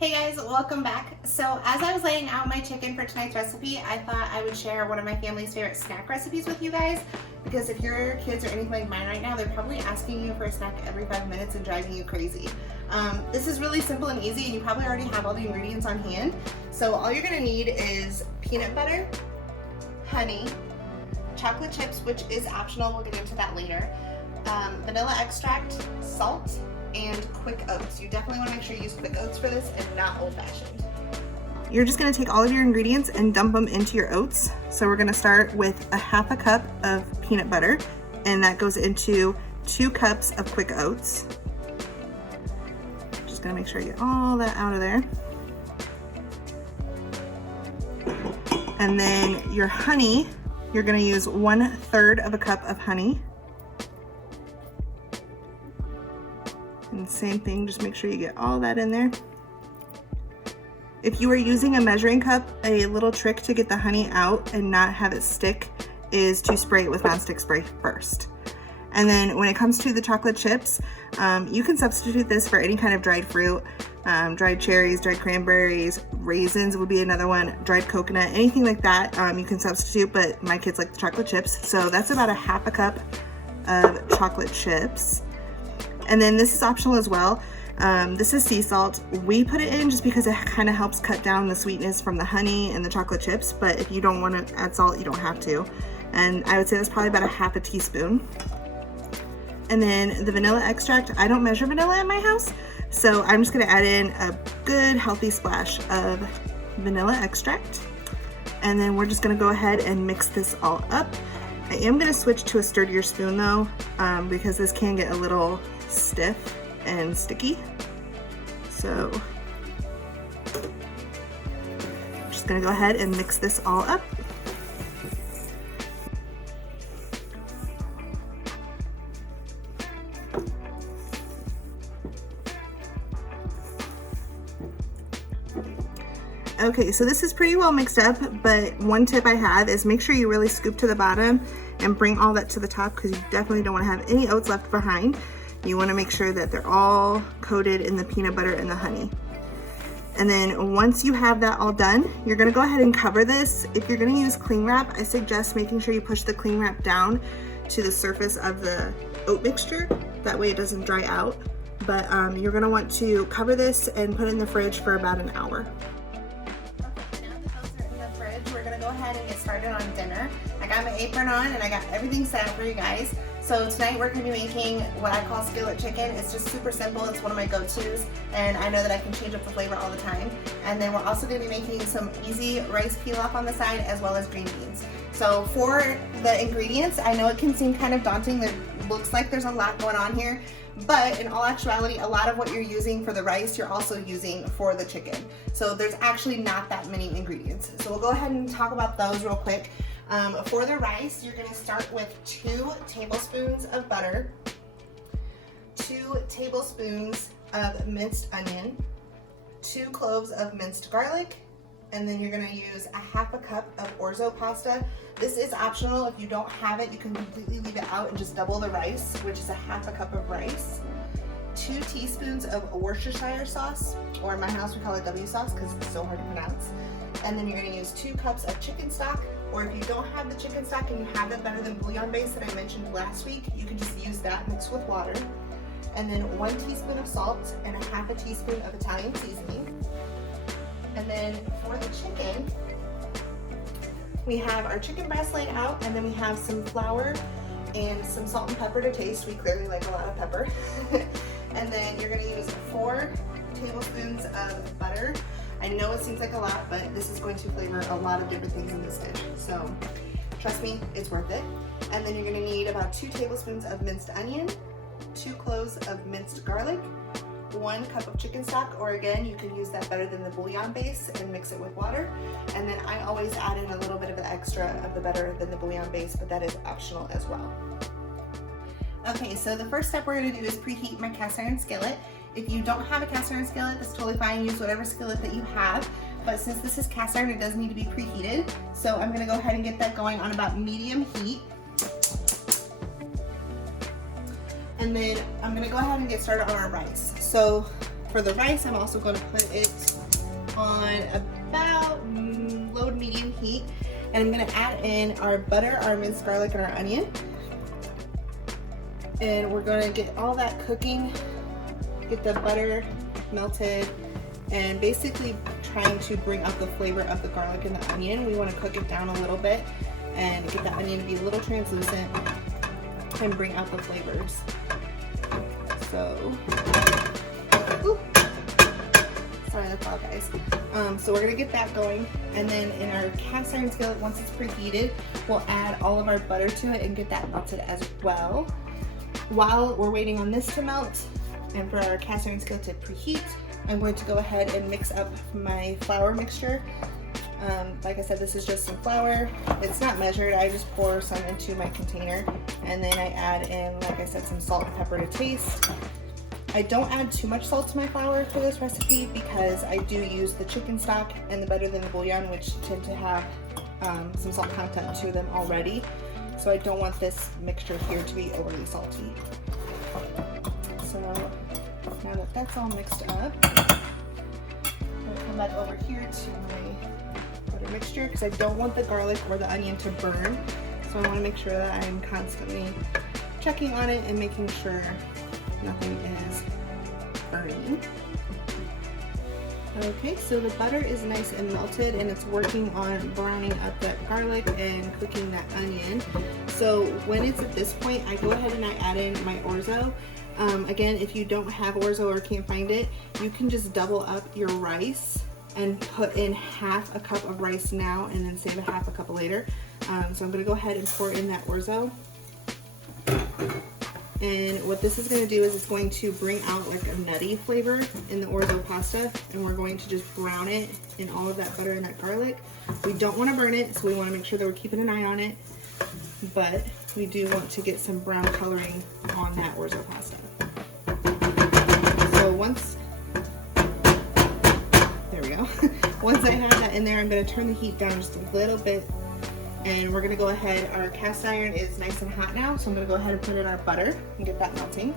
Hey guys, welcome back. So as I was laying out my chicken for tonight's recipe, I thought I would share one of my family's favorite snack recipes with you guys, because if your kids are anything like mine right now, they're probably asking you for a snack every 5 minutes and driving you crazy. This is really simple and easy, and you probably already have all the ingredients on hand. So all you're gonna need is peanut butter, honey, chocolate chips, which is optional, we'll get into that later, vanilla extract, salt, and quick oats. You definitely want to make sure you use quick oats for this and not old-fashioned. You're just going to take all of your ingredients and dump them into your oats. So we're going to start with a half a cup of peanut butter, and that goes into 2 cups of quick oats. Just going to make sure I get all that out of there. And then your honey, you're going to use 1/3 of a cup of honey. And same thing, just make sure you get all that in there. If you are using a measuring cup, a little trick to get the honey out and not have it stick is to spray it with nonstick spray first. And then when it comes to the chocolate chips, you can substitute this for any kind of dried fruit. Dried cherries, dried cranberries, raisins would be another one, dried coconut, anything like that you can substitute, but my kids like the chocolate chips. So that's about a half a cup of chocolate chips. And then this is optional as well. This is sea salt. We put it in just because it kind of helps cut down the sweetness from the honey and the chocolate chips, but if you don't want to add salt, you don't have to. And I would say that's probably about a half a teaspoon. And then the vanilla extract, I don't measure vanilla in my house, so I'm just gonna add in a good healthy splash of vanilla extract. And then we're just gonna go ahead and mix this all up. I am gonna switch to a sturdier spoon though, because this can get a little stiff and sticky. So I'm just gonna go ahead and mix this all up. Okay, so this is pretty well mixed up, but one tip I have is make sure you really scoop to the bottom and bring all that to the top, because you definitely don't want to have any oats left behind. You want to make sure that they're all coated in the peanut butter and the honey. And then once you have that all done, you're going to go ahead and cover this. If you're going to use cling wrap, I suggest making sure you push the cling wrap down to the surface of the oat mixture. That way it doesn't dry out. But you're going to want to cover this and put it in the fridge for about an hour. We're gonna go ahead and get started on dinner. I got my apron on and I got everything set up for you guys. So tonight we're gonna be making what I call skillet chicken. It's just super simple. It's one of my go-tos, and I know that I can change up the flavor all the time. And then we're also gonna be making some easy rice pilaf on the side, as well as green beans. So for the ingredients, I know it can seem kind of daunting. It looks like there's a lot going on here, but in all actuality, a lot of what you're using for the rice, you're also using for the chicken. So there's actually not that many ingredients. So we'll go ahead and talk about those real quick. For the rice, you're gonna start with 2 tablespoons of butter, 2 tablespoons of minced onion, 2 cloves of minced garlic, and then you're gonna use a half a cup of orzo pasta. This is optional. If you don't have it, you can completely leave it out and just double the rice, which is a half a cup of rice. 2 teaspoons of Worcestershire sauce, or in my house we call it W sauce because it's so hard to pronounce. And then you're gonna use 2 cups of chicken stock, or if you don't have the chicken stock and you have the Better Than Bouillon base that I mentioned last week, you can just use that mixed with water. And then 1 teaspoon of salt and a half a teaspoon of Italian seasoning. And then for the chicken, we have our chicken breast laid out, and then we have some flour and some salt and pepper to taste. We clearly like a lot of pepper. And then you're gonna use 4 tablespoons of butter. I know it seems like a lot, but this is going to flavor a lot of different things in this dish. So trust me, it's worth it. And then you're gonna need about 2 tablespoons of minced onion, 2 cloves of minced garlic, 1 cup of chicken stock, or again, you can use that Better Than the Bouillon base and mix it with water. And then I always add in a little bit of the extra of the Better Than the Bouillon base, but that is optional as well. Okay, so the first step we're gonna do is preheat my cast iron skillet. If you don't have a cast iron skillet, that's totally fine. Use whatever skillet that you have. But since this is cast iron, it does need to be preheated. So I'm gonna go ahead and get that going on about medium heat. And then I'm gonna go ahead and get started on our rice. So for for the rice, I'm also going to put it on about low to medium heat. And I'm going to add in our butter, our minced garlic, and our onion. And we're going to get all that cooking, get the butter melted, and basically trying to bring out the flavor of the garlic and the onion. We want to cook it down a little bit and get the onion to be a little translucent and bring out the flavors. So, ooh, sorry that's loud, guys. So we're gonna get that going, and then in our cast iron skillet, once it's preheated, we'll add all of our butter to it and get that melted as well. While we're waiting on this to melt and for our cast iron skillet to preheat, I'm going to go ahead and mix up my flour mixture. Like I said, this is just some flour. It's not measured. I just pour some into my container, and then I add in, like I said, some salt and pepper to taste. I don't add too much salt to my flour for this recipe because I do use the chicken stock and the Better Than Bouillon, which tend to have some salt content to them already. So I don't want this mixture here to be overly salty. So now that that's all mixed up, I'm gonna come back over here to my butter mixture because I don't want the garlic or the onion to burn. So I want to make sure that I'm constantly checking on it and making sure nothing is burning. Okay, so the butter is nice and melted, and it's working on browning up that garlic and cooking that onion. So when it's at this point, I go ahead and I add in my orzo. Again, if you don't have orzo or can't find it, you can just double up your rice and put in half a cup of rice now and then save a half a cup later. So I'm gonna go ahead and pour in that orzo. And what this is going to do is it's going to bring out like a nutty flavor in the orzo pasta, and we're going to just brown it in all of that butter and that garlic. We don't want to burn it, so we want to make sure that we're keeping an eye on it, but we do want to get some brown coloring on that orzo pasta. So once, there we go. Once I have that in there, I'm going to turn the heat down just a little bit. And we're gonna go ahead, our cast iron is nice and hot now, so I'm gonna go ahead and put in our butter and get that melting.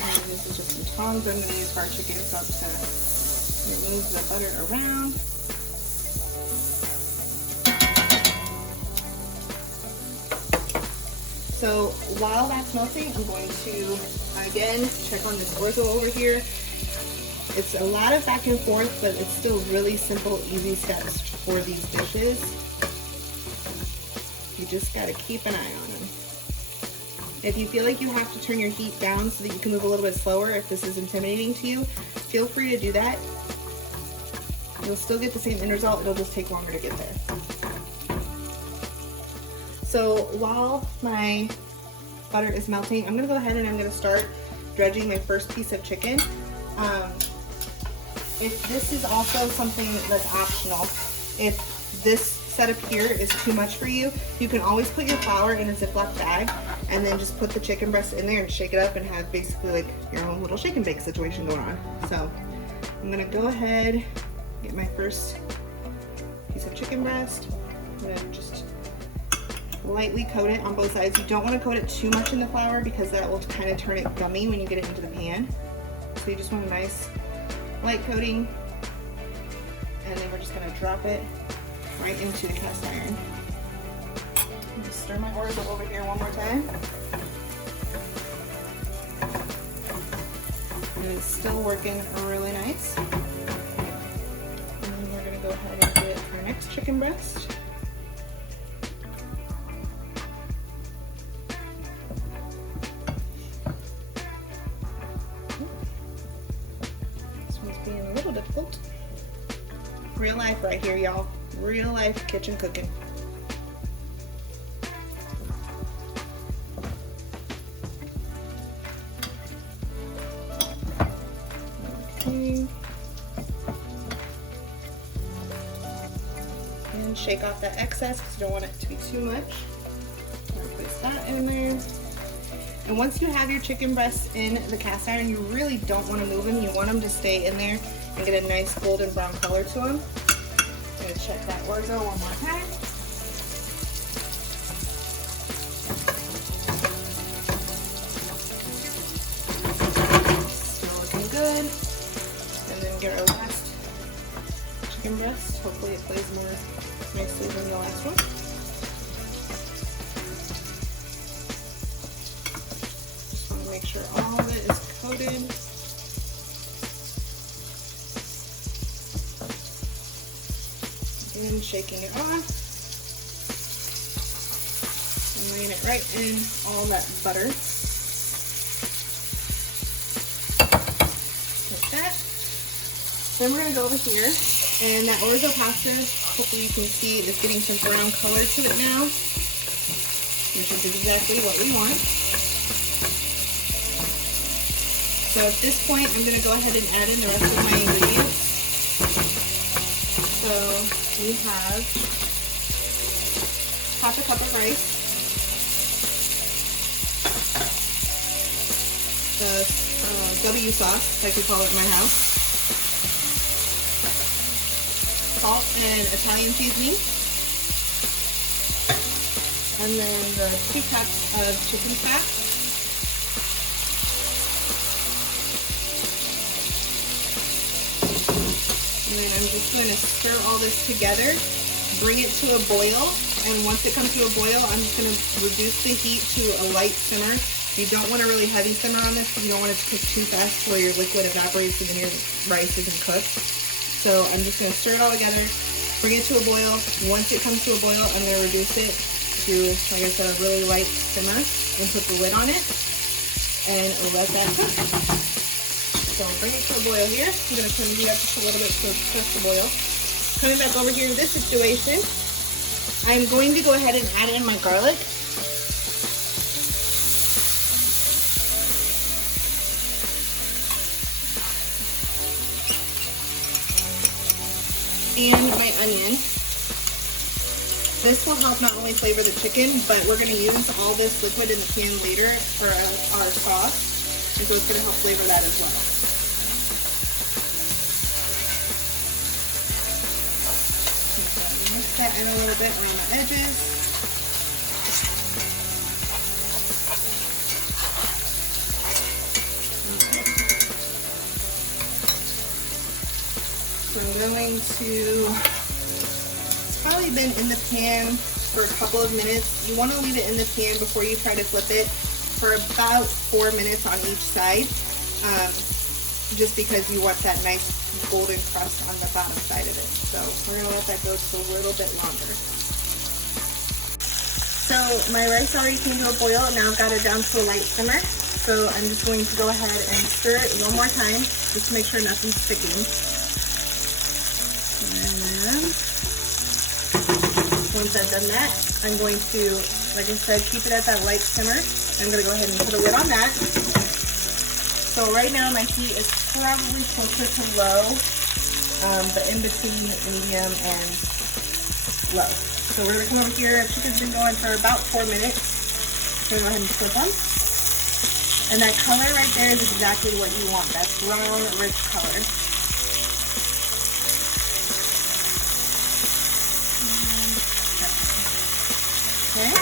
And this is just some tongs I'm gonna use for our chicken, so I'm just gonna remove the butter around. So while that's melting, I'm going to, again, check on this orzo over here. It's a lot of back and forth, but it's still really simple, easy steps for these dishes. You just gotta keep an eye on them. If you feel like you have to turn your heat down so that you can move a little bit slower, if this is intimidating to you, feel free to do that. You'll still get the same end result, it'll just take longer to get there. So while my butter is melting, I'm gonna go ahead and I'm gonna start dredging my first piece of chicken. If this is also something that's optional, if this setup here is too much for you, you can always put your flour in a Ziploc bag and then just put the chicken breast in there and shake it up and have basically like your own little shake and bake situation going on. So I'm gonna go ahead, get my first piece of chicken breast. I'm gonna just lightly coat it on both sides. You don't want to coat it too much in the flour because that will kind of turn it gummy when you get it into the pan. So you just want a nice light coating, and then we're just going to drop it right into the cast iron. Just stir my orzo over here one more time. And it's still working really nice. And then we're going to go ahead and get our next chicken breast. Difficult. Real life right here, y'all. Real life kitchen cooking. Okay. And shake off that excess because you don't want it to be too much. Place that in there. And once you have your chicken breasts in the cast iron, you really don't want to move them. You want them to stay in there and get a nice golden brown color to them. I'm going to check that orzo one more time. gonna get our last chicken breast. Hopefully it plays more nicely than the last one. Just want to make sure all of it is coated. And shaking it on. And laying it right in all that butter. Like that. Then we're going to go over here, and that orzo pasta, hopefully you can see, is getting some brown color to it now, which is exactly what we want. So at this point, I'm going to go ahead and add in the rest of my ingredients. So we have half a cup of rice, the W sauce, like we call it in my house, salt and Italian seasoning, and then the 2 cups of chicken fat, and then I'm just going to stir all this together, bring it to a boil, and once it comes to a boil, I'm just going to reduce the heat to a light simmer. You don't want a really heavy simmer on this because you don't want it to cook too fast where your liquid evaporates and then your rice isn't cooked. So I'm just going to stir it all together, bring it to a boil. Once it comes to a boil, I'm going to reduce it to, like I said, a really light simmer and put the lid on it and let that cook. So bring it to a boil here. I'm going to turn the heat up just a little bit so it starts to boil. Coming back over here to this situation, I'm going to go ahead and add in my garlic. And my onion. This will help not only flavor the chicken, but we're going to use all this liquid in the pan later for our sauce, and so it's going to help flavor that as well. Mix that in a little bit around the edges. So I'm going to, it's probably been in the pan for a couple of minutes. You want to leave it in the pan before you try to flip it for about 4 minutes on each side, just because you want that nice golden crust on the bottom side of it. So we're going to let that go just a little bit longer. So my rice already came to a boil, and now I've got it down to a light simmer. So I'm just going to go ahead and stir it one more time just to make sure nothing's sticking. And then, once I've done that, I'm going to, like I said, keep it at that light simmer. I'm going to go ahead and put a lid on that. So right now my heat is probably closer to low, but in between medium and low. So we're going to come over here. Chicken's been going for about 4 minutes. So we're going to go ahead and flip them. And that color right there is exactly what you want, that brown, rich color. Okay.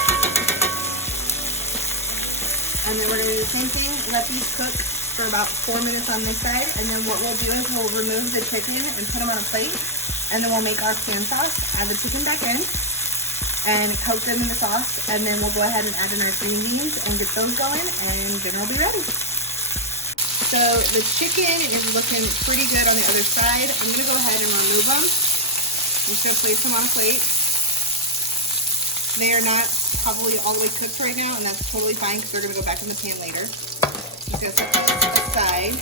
And then we're going to do the same thing, let these cook for about 4 minutes on this side, and then what we'll do is we'll remove the chicken and put them on a plate, and then we'll make our pan sauce, add the chicken back in, and coat them in the sauce, and then we'll go ahead and add in our green beans and get those going, and dinner will be ready. So the chicken is looking pretty good on the other side. I'm going to go ahead and remove them. I'm just going to place them on a plate. They are not probably all the way cooked right now, and that's totally fine because they're going to go back in the pan later. Just going to set this aside.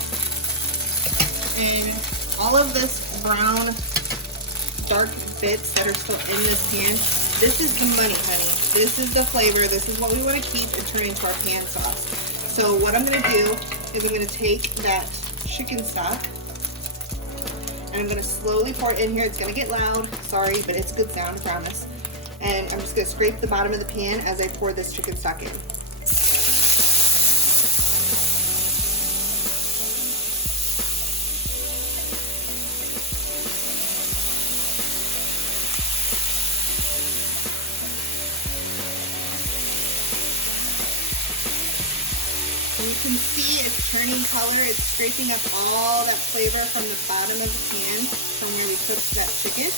And all of this brown, dark bits that are still in this pan, this is the money, honey. This is the flavor. This is what we want to keep and turn into our pan sauce. So what I'm going to do is I'm going to take that chicken stock, and I'm going to slowly pour it in here. It's going to get loud. Sorry, but it's a good sound, I promise. And I'm just going to scrape the bottom of the pan as I pour this chicken stock in. And you can see it's turning color. It's scraping up all that flavor from the bottom of the pan from where we cooked that chicken.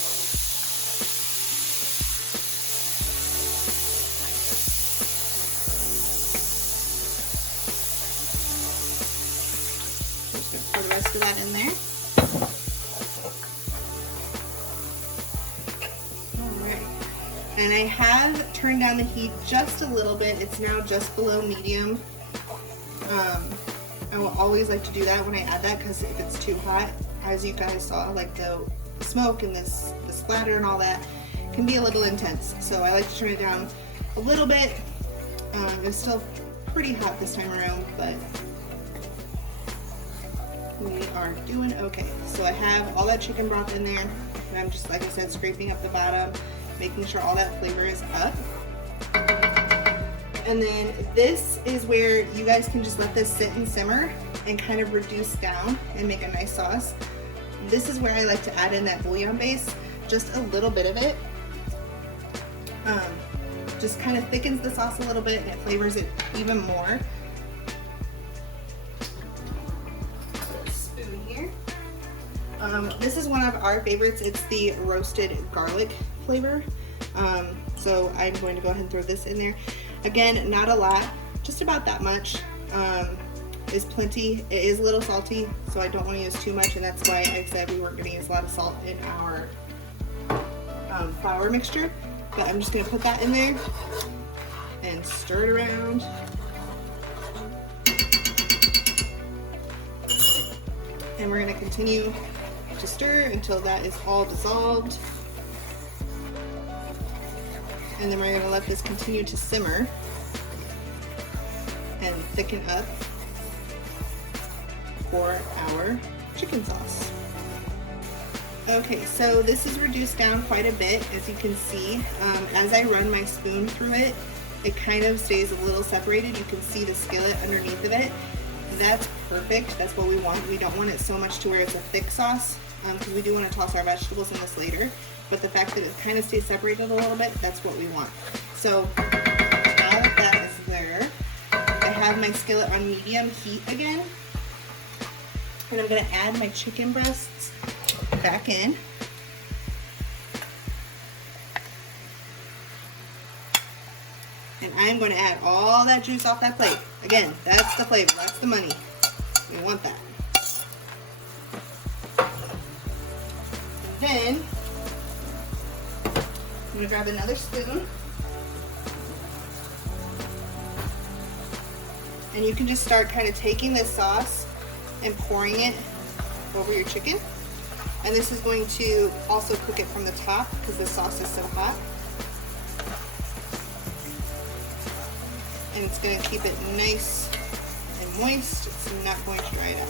Just gonna pour the rest of that in there. And I have turned down the heat just a little bit. It's now just below medium. I will always like to do that when I add that, because if it's too hot, as you guys saw, like the smoke and the splatter and all that can be a little intense. So I like to turn it down a little bit. It's still pretty hot this time around, but we are doing okay. So I have all that chicken broth in there, and I'm just, like I said, scraping up the bottom, making sure all that flavor is up. And then this is where you guys can just let this sit and simmer and kind of reduce down and make a nice sauce. This is where I like to add in that bouillon base, just a little bit of it. Just kind of thickens the sauce a little bit and it flavors it even more. Put a spoon here. This is one of our favorites. It's the roasted garlic flavor. So I'm going to go ahead and throw this in there. Again, not a lot, just about that much is plenty. It is a little salty, so I don't want to use too much, and that's why I said we weren't going to use a lot of salt in our flour mixture. But I'm just going to put that in there and stir it around. And we're going to continue to stir until that is all dissolved. And then we're going to let this continue to simmer and thicken up for our chicken sauce. Okay, so this is reduced down quite a bit, as you can see. As I run my spoon through it, it kind of stays a little separated. You can see the skillet underneath of it. That's perfect. That's what we want. We don't want it so much to where it's a thick sauce, because we do want to toss our vegetables in this later. But the fact that it kind of stays separated a little bit, that's what we want. So now that that is there, I have my skillet on medium heat again. And I'm going to add my chicken breasts back in. And I'm going to add all that juice off that plate. Again, that's the flavor, that's the money. We want that. And then I'm going to grab another spoon, and you can just start kind of taking this sauce and pouring it over your chicken. And this is going to also cook it from the top because the sauce is so hot. And it's going to keep it nice and moist. It's not going to dry it out.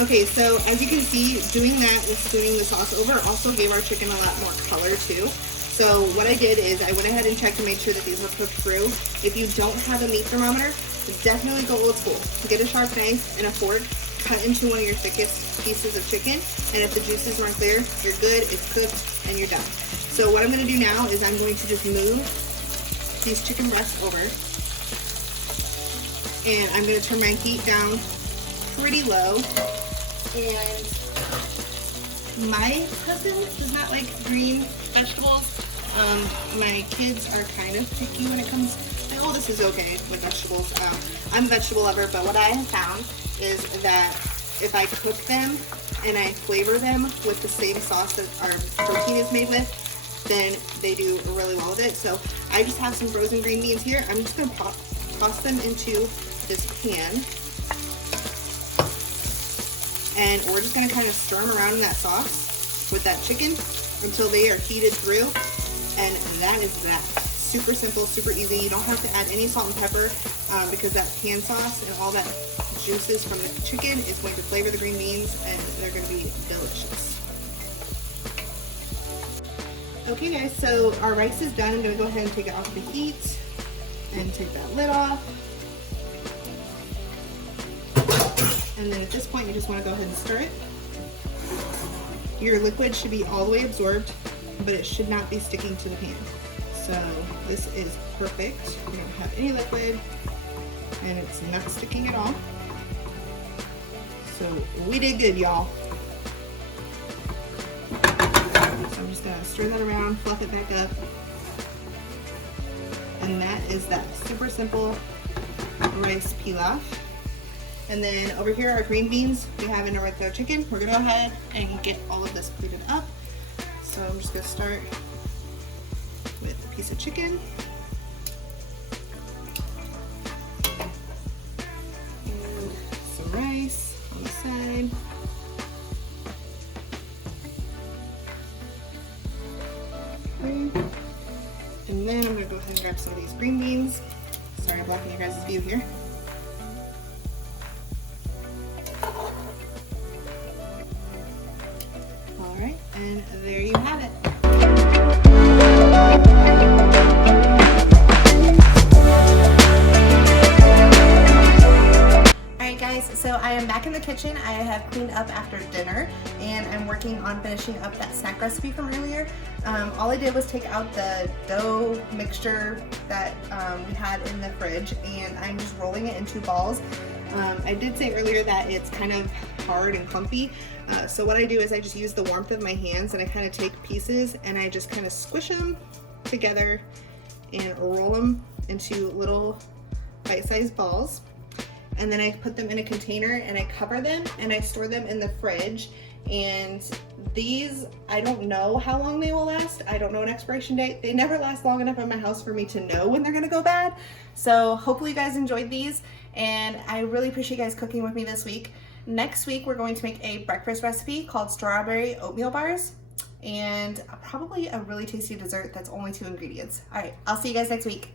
Okay, so as you can see, doing that with spooning the sauce over also gave our chicken a lot more color too. So what I did is I went ahead and checked to make sure that these were cooked through. If you don't have a meat thermometer, definitely go old school. Get a sharp knife and a fork, cut into one of your thickest pieces of chicken, and if the juices run clear, you're good, it's cooked, and you're done. So what I'm going to do now is I'm going to just move these chicken breasts over, and I'm going to turn my heat down pretty low. And my husband does not like green vegetables. My kids are kind of picky when it comes, my oldest is okay with vegetables. I'm a vegetable lover, but what I have found is that if I cook them and I flavor them with the same sauce that our protein is made with, then they do really well with it. So I just have some frozen green beans here. I'm just going to toss them into this pan. And we're just going to kind of stir them around in that sauce with that chicken until they are heated through. And that is that. Super simple, super easy. You don't have to add any salt and pepper because that pan sauce and all that juices from the chicken is going to flavor the green beans, and they're going to be delicious. Okay guys, so our rice is done. I'm going to go ahead and take it off the heat and take that lid off. And then at this point, you just want to go ahead and stir it. Your liquid should be all the way absorbed, but it should not be sticking to the pan. So this is perfect. You don't have any liquid and it's not sticking at all. So we did good, y'all. So I'm just gonna stir that around, fluff it back up. And that is that super simple rice pilaf. And then over here, our green beans we have in our regular chicken. We're gonna go ahead and get all of this plated up. So I'm just gonna start with a piece of chicken. And some rice on the side. Okay. And then I'm gonna go ahead and grab some of these green beans. Sorry, I'm blocking your guys' view here. All right, and there you have it. So I am back in the kitchen. I have cleaned up after dinner and I'm working on finishing up that snack recipe from earlier. All I did was take out the dough mixture that we had in the fridge and I'm just rolling it into balls. I did say earlier that it's kind of hard and clumpy. So what I do is I just use the warmth of my hands and I kind of take pieces and I just kind of squish them together and roll them into little bite-sized balls. And then I put them in a container and I cover them and I store them in the fridge. And these, I don't know how long they will last. I don't know an expiration date. They never last long enough in my house for me to know when they're gonna go bad. So hopefully you guys enjoyed these and I really appreciate you guys cooking with me this week. Next week, we're going to make a breakfast recipe called strawberry oatmeal bars and probably a really tasty dessert that's only 2 ingredients. All right, I'll see you guys next week.